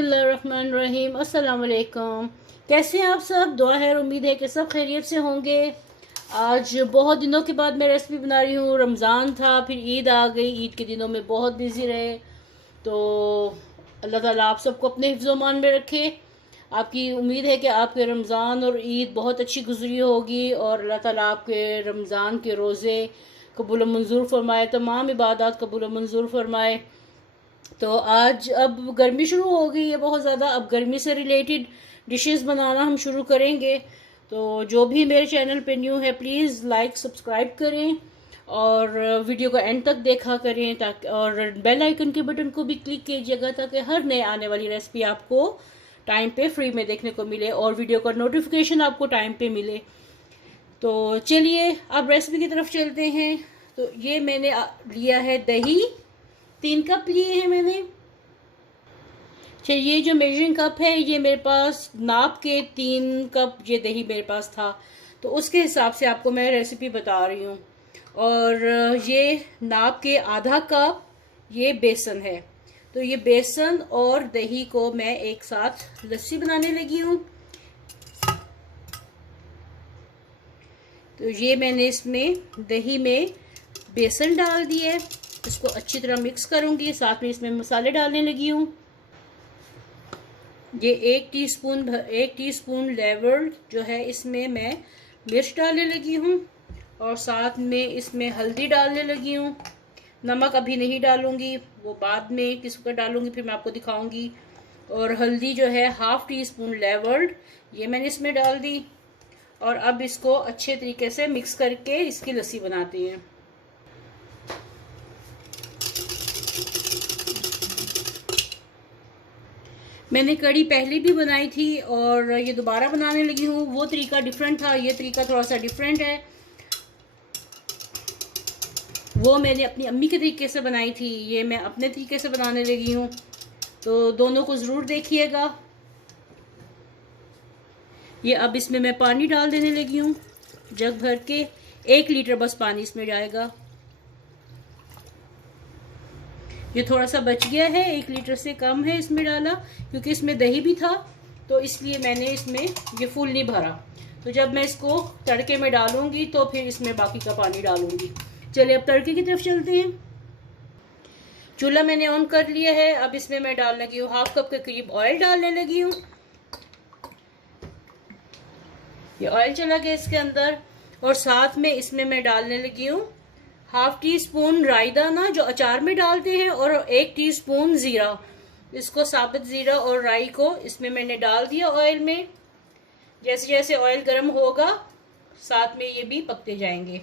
बिस्मिल्लाहिर्रहमानिर्रहीम। अस्सलाम वालेकुम। कैसे हैं आप सब? दुआ है और उम्मीद है कि सब खैरियत से होंगे। आज बहुत दिनों के बाद मैं रेसिपी बना रही हूँ। रमज़ान था, फिर ईद आ गई। ईद के दिनों में बहुत बिज़ी रहे, तो अल्लाह ताला आप सबको अपने हिफ्ज़-ओ-मान में रखे। आपकी उम्मीद है कि आपके रमज़ान और ईद बहुत अच्छी गुजरी होगी और अल्लाह ताला आपके रमज़ान के रोज़े कबूल मंजूर फरमाए, तमाम इबादत कबूल मंजूर फरमाए। तो आज अब गर्मी शुरू हो गई है बहुत ज़्यादा। अब गर्मी से रिलेटेड डिशेस बनाना हम शुरू करेंगे। तो जो भी मेरे चैनल पे न्यू है प्लीज़ लाइक सब्सक्राइब करें और वीडियो को एंड तक देखा करें, ताकि और बेल आइकन के बटन को भी क्लिक कीजिएगा ताकि हर नए आने वाली रेसिपी आपको टाइम पे फ्री में देखने को मिले और वीडियो का नोटिफिकेशन आपको टाइम पे मिले। तो चलिए अब रेसिपी की तरफ चलते हैं। तो ये मैंने लिया है दही, 3 कप लिए हैं मैंने। चलिए, ये जो मेजरिंग कप है ये मेरे पास नाप के 3 कप ये दही मेरे पास था, तो उसके हिसाब से आपको मैं रेसिपी बता रही हूँ। और ये नाप के आधा कप ये बेसन है। तो ये बेसन और दही को मैं एक साथ लस्सी बनाने लगी हूँ। तो ये मैंने इसमें दही में बेसन डाल दिया है, इसको अच्छी तरह मिक्स करूंगी। साथ में इसमें मसाले डालने लगी हूँ। ये 1 टीस्पून लेवल जो है इसमें मैं मिर्च डालने लगी हूँ और साथ में इसमें हल्दी डालने लगी हूँ। नमक अभी नहीं डालूंगी, वो बाद में किस वक्त डालूंगी फिर मैं आपको दिखाऊंगी। और हल्दी जो है 1/2 टीस्पून लेवल ये मैंने इसमें डाल दी। और अब इसको अच्छे तरीके से मिक्स करके इसकी लस्सी बनाते हैं। मैंने कड़ी पहले भी बनाई थी और ये दोबारा बनाने लगी हूँ। वो तरीका डिफरेंट था, ये तरीका थोड़ा सा डिफरेंट है। वो मैंने अपनी अम्मी के तरीके से बनाई थी, ये मैं अपने तरीके से बनाने लगी हूँ। तो दोनों को ज़रूर देखिएगा। ये अब इसमें मैं पानी डाल देने लगी हूँ, जग भर के 1 लीटर बस पानी इसमें जाएगा। ये थोड़ा सा बच गया है, 1 लीटर से कम है इसमें डाला, क्योंकि इसमें दही भी था तो इसलिए मैंने इसमें ये फुल नहीं भरा। तो जब मैं इसको तड़के में डालूंगी तो फिर इसमें बाकी का पानी डालूंगी। चलिए अब तड़के की तरफ चलते हैं। चूल्हा मैंने ऑन कर लिया है। अब इसमें मैं डालने लगी हूँ 1/2 कप के करीब ऑयल डालने लगी हूँ। ये ऑयल चला गया इसके अंदर और साथ में इसमें मैं डालने लगी हूँ 1/2 टीस्पून राई दाना जो अचार में डालते हैं और 1 टीस्पून जीरा। इसको साबुत जीरा और राई को इसमें मैंने डाल दिया ऑयल में। जैसे जैसे ऑयल गर्म होगा साथ में ये भी पकते जाएंगे।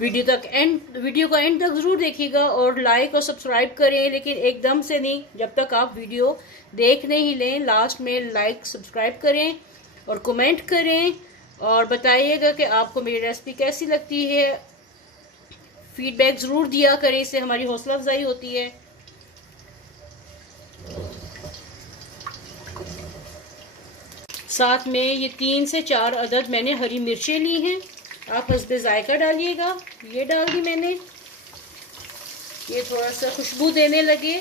वीडियो को एंड तक जरूर देखिएगा और लाइक और सब्सक्राइब करें, लेकिन एकदम से नहीं, जब तक आप वीडियो देख नहीं लें। लास्ट में लाइक सब्सक्राइब करें और कमेंट करें और बताइएगा कि आपको मेरी रेसिपी कैसी लगती है। फीडबैक ज़रूर दिया करें, इससे हमारी हौसला अफजाई होती है। साथ में ये 3 से 4 अदद मैंने हरी मिर्चें ली हैं, आप हस्बे जायका डालिएगा। ये डाल दी मैंने, ये थोड़ा सा खुशबू देने लगे।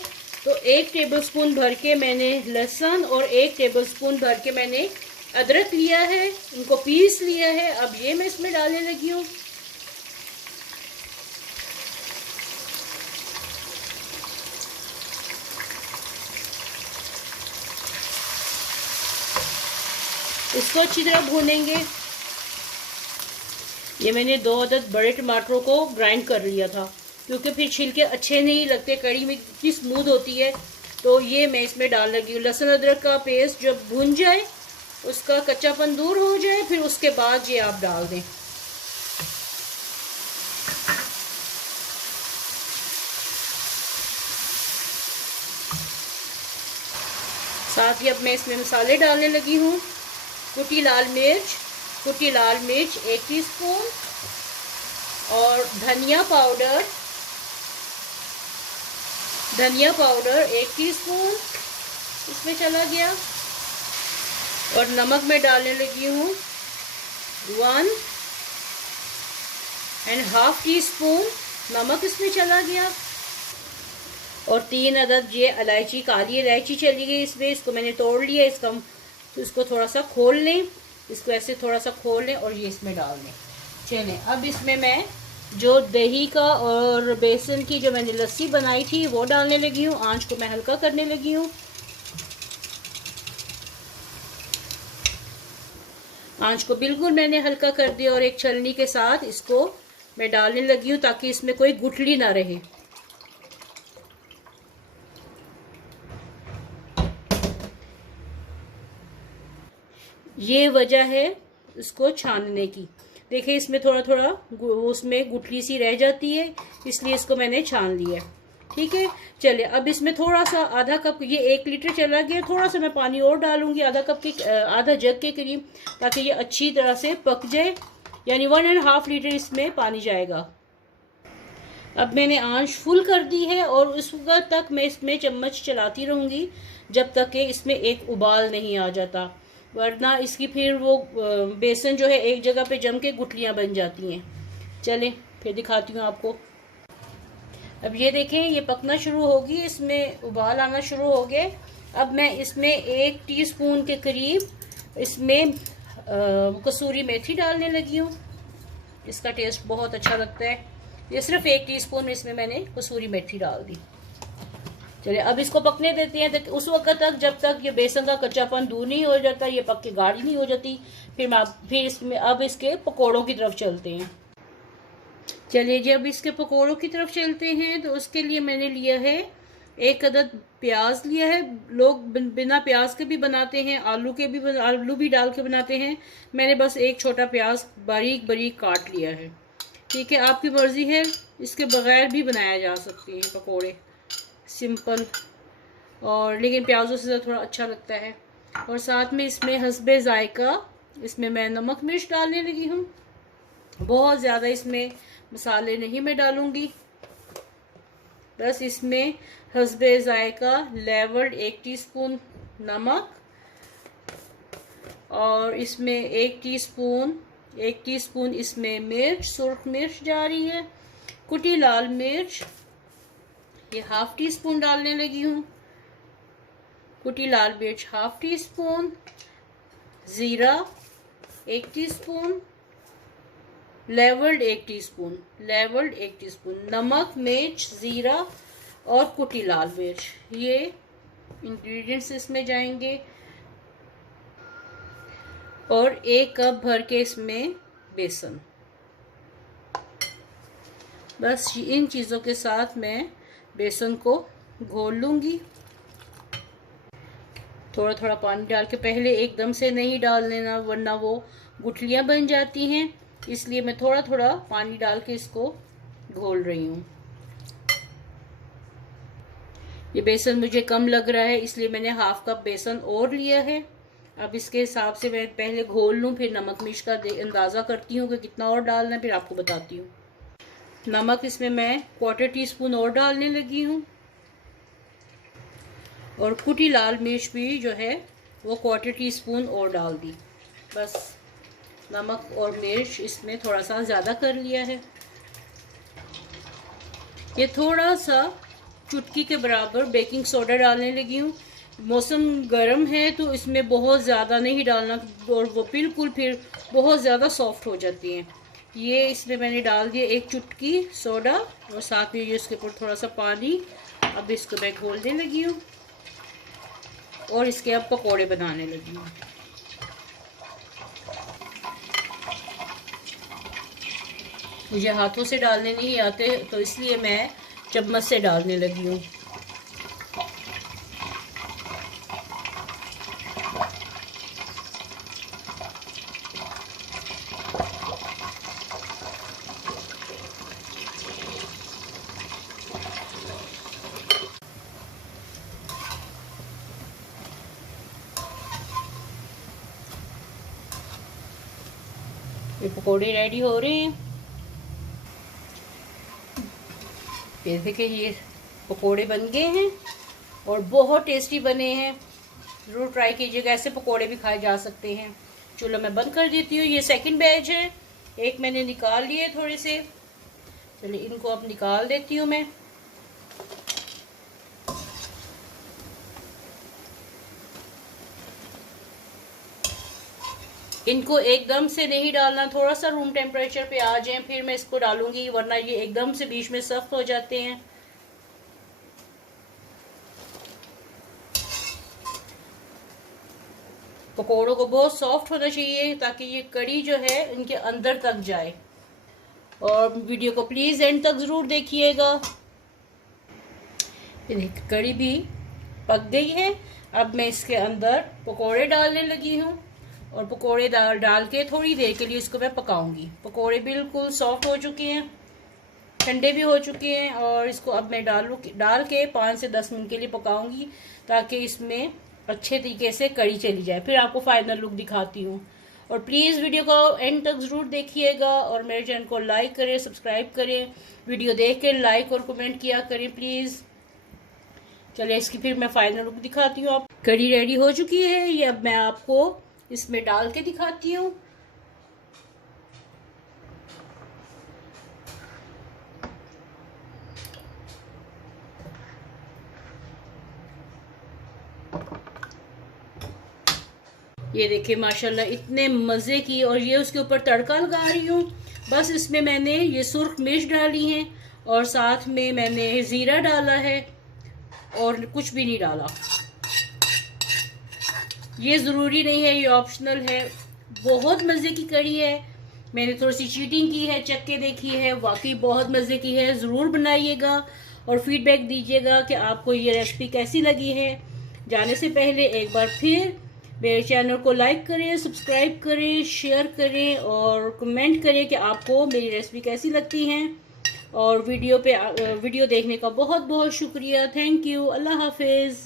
तो 1 टेबलस्पून भर के मैंने लहसुन और 1 टेबलस्पून भर के मैंने अदरक लिया है, इनको पीस लिया है। अब ये मैं इसमें डालने लगी हूँ। इसको अच्छी तरह भूनेंगे। ये मैंने 2 अदद बड़े टमाटरों को ग्राइंड कर लिया था, क्योंकि फिर छिलके अच्छे नहीं लगते, कड़ी में इतनी स्मूथ होती है। तो ये मैं इसमें डाल लगी हूँ। लहसुन अदरक का पेस्ट जब भुन जाए, उसका कच्चापन दूर हो जाए, फिर उसके बाद ये आप डाल दें। साथ ही अब मैं इसमें मसाले डालने लगी हूँ। कुटी लाल मिर्च 1 टीस्पून और धनिया पाउडर 1 टीस्पून इसमें चला गया। और नमक मैं डालने लगी हूँ 1 एंड हाफ टी स्पून नमक इसमें चला गया। और 3 अदद ये इलायची, काली इलायची चली गई इसमें। इसको मैंने तोड़ लिया। इसको थोड़ा सा खोल लें, इसको ऐसे थोड़ा सा खोल लें और ये इसमें डाल दें। चलें, अब इसमें मैं जो दही का और बेसन की जो मैंने लस्सी बनाई थी वो डालने लगी हूँ। आंच को मैं हल्का करने लगी हूँ। आंच को बिल्कुल मैंने हल्का कर दिया और एक छलनी के साथ इसको मैं डालने लगी हूँ ताकि इसमें कोई गुठली ना रहे। ये वजह है इसको छानने की। देखिए इसमें थोड़ा थोड़ा उसमें गुठली सी रह जाती है, इसलिए इसको मैंने छान लिया। ठीक है, चलिए अब इसमें थोड़ा सा आधा कप, ये 1 लीटर चला गया, थोड़ा सा मैं पानी और डालूंगी, आधा जग के करीब, ताकि ये अच्छी तरह से पक जाए। यानी 1.5 लीटर इसमें पानी जाएगा। अब मैंने आंच फुल कर दी है और उस वक्त तक मैं इसमें चम्मच चलाती रहूंगी जब तक कि इसमें एक उबाल नहीं आ जाता, वरना इसकी फिर वो बेसन जो है एक जगह पे जम के गुठलियाँ बन जाती हैं। चलें फिर दिखाती हूँ आपको। अब ये देखें ये पकना शुरू होगी, इसमें उबाल आना शुरू हो गए। अब मैं इसमें 1 टीस्पून के करीब इसमें कसूरी मेथी डालने लगी हूँ। इसका टेस्ट बहुत अच्छा लगता है। ये सिर्फ 1 टीस्पून इसमें मैंने कसूरी मेथी डाल दी। चलिए अब इसको पकने देते हैं उस वक्त तक जब तक ये बेसन का कच्चापन दूर नहीं हो जाता, ये पक के गाढ़ी नहीं हो जाती। फिर इसमें अब इसके पकौड़ों की तरफ चलते हैं। चलिए जी अब इसके पकौड़ों की तरफ चलते हैं। तो उसके लिए मैंने लिया है 1 अदद प्याज लिया है। लोग बिना प्याज के भी बनाते हैं, आलू भी डाल के बनाते हैं। मैंने बस एक छोटा प्याज बारीक बारीक काट लिया है। ठीक है, आपकी मर्जी है, इसके बगैर भी बनाया जा सकते हैं पकौड़े, सिंपल, और लेकिन प्याजों से थोड़ा अच्छा लगता है। और साथ में इसमें हस्बे जायका इसमें मैं नमक मिर्च डालने लगी हूँ। बहुत ज़्यादा इसमें मसाले नहीं मैं डालूंगी, बस इसमें हस्बे जायका लेवल्ड 1 टीस्पून नमक, और इसमें 1 टीस्पून इसमें मिर्च, सुर्ख मिर्च जा रही है। कुटी लाल मिर्च ये हाफ टीस्पून डालने लगी हूँ। कुटी लाल मिर्च हाफ टीस्पून, जीरा 1 टीस्पून, लेवल्ड 1 टीस्पून, नमक, मिर्च, जीरा और कुटी लाल मिर्च, ये इंग्रेडिएंट्स इसमें जाएंगे। और 1 कप भर के इसमें बेसन। बस इन चीज़ों के साथ मैं बेसन को घोल लूँगी। थोड़ा थोड़ा पानी डाल के, पहले एकदम से नहीं डाल देना वरना वो गुठलियाँ बन जाती हैं, इसलिए मैं थोड़ा थोड़ा पानी डाल के इसको घोल रही हूँ। ये बेसन मुझे कम लग रहा है इसलिए मैंने हाफ कप बेसन और लिया है। अब इसके हिसाब से मैं पहले घोल लूँ, फिर नमक मिर्च का अंदाज़ा करती हूँ कि कितना और डालना है, फिर आपको बताती हूँ। नमक इसमें मैं 1/4 टीस्पून और डालने लगी हूँ, और कुटी लाल मिर्च भी जो है वो 1/4 टीस्पून और डाल दी। बस नमक और मिर्च इसमें थोड़ा सा ज़्यादा कर लिया है। ये थोड़ा सा चुटकी के बराबर बेकिंग सोडा डालने लगी हूँ। मौसम गर्म है तो इसमें बहुत ज़्यादा नहीं डालना, और वो बिल्कुल फिर बहुत ज़्यादा सॉफ्ट हो जाती हैं। ये इसमें मैंने डाल दिया 1 चुटकी सोडा, और साथ में ये इसके ऊपर थोड़ा सा पानी। अब इसको मैं घोलने लगी हूँ और इसके अब पकौड़े बनाने लगी हूँ। मुझे हाथों से डालने नहीं आते तो इसलिए मैं चम्मच से डालने लगी हूँ। ये पकौड़े रेडी हो रहे हैं। ये देखिए ये पकोड़े बन गए हैं और बहुत टेस्टी बने हैं। ज़रूर ट्राई कीजिएगा, ऐसे पकोड़े भी खाए जा सकते हैं। चलो मैं बंद कर देती हूँ। ये सेकंड बैच है, एक मैंने निकाल लिए थोड़े से। चलिए इनको अब निकाल देती हूँ मैं। इनको एकदम से नहीं डालना, थोड़ा सा रूम टेम्परेचर पे आ जाए फिर मैं इसको डालूंगी, वरना ये एकदम से बीच में सख्त हो जाते हैं। पकौड़ों को बहुत सॉफ्ट होना चाहिए ताकि ये कड़ी जो है इनके अंदर तक जाए। और वीडियो को प्लीज़ एंड तक ज़रूर देखिएगा। कड़ी भी पक गई है। अब मैं इसके अंदर पकोड़े डालने लगी हूँ और पकोड़े डाल के थोड़ी देर के लिए इसको मैं पकाऊंगी। पकोड़े बिल्कुल सॉफ्ट हो चुके हैं, ठंडे भी हो चुके हैं, और इसको अब मैं डाल के 5 से 10 मिनट के लिए पकाऊंगी ताकि इसमें अच्छे तरीके से कड़ी चली जाए। फिर आपको फाइनल लुक दिखाती हूँ। और प्लीज़ वीडियो को एंड तक ज़रूर देखिएगा और मेरे चैनल को लाइक करें, सब्सक्राइब करें। वीडियो देख के लाइक और कमेंट किया करें प्लीज़। चलिए इसकी फिर मैं फाइनल लुक दिखाती हूँ। आप कड़ी रेडी हो चुकी है, ये अब मैं आपको इसमें डाल के दिखाती हूँ। ये देखिए माशाल्लाह इतने मज़े की। और ये उसके ऊपर तड़का लगा रही हूँ। बस इसमें मैंने ये सुर्ख मिर्च डाली है और साथ में मैंने ज़ीरा डाला है और कुछ भी नहीं डाला। ये ज़रूरी नहीं है, ये ऑप्शनल है। बहुत मज़े की कड़ी है। मैंने थोड़ी सी चीटिंग की है, चख के देखी है, वाकई बहुत मज़े की है। ज़रूर बनाइएगा और फीडबैक दीजिएगा कि आपको ये रेसिपी कैसी लगी है। जाने से पहले एक बार फिर मेरे चैनल को लाइक करें, सब्सक्राइब करें, शेयर करें और कमेंट करें कि आपको मेरी रेसिपी कैसी लगती हैं। और वीडियो देखने का बहुत बहुत शुक्रिया। Thank you. अल्लाह हाफिज़।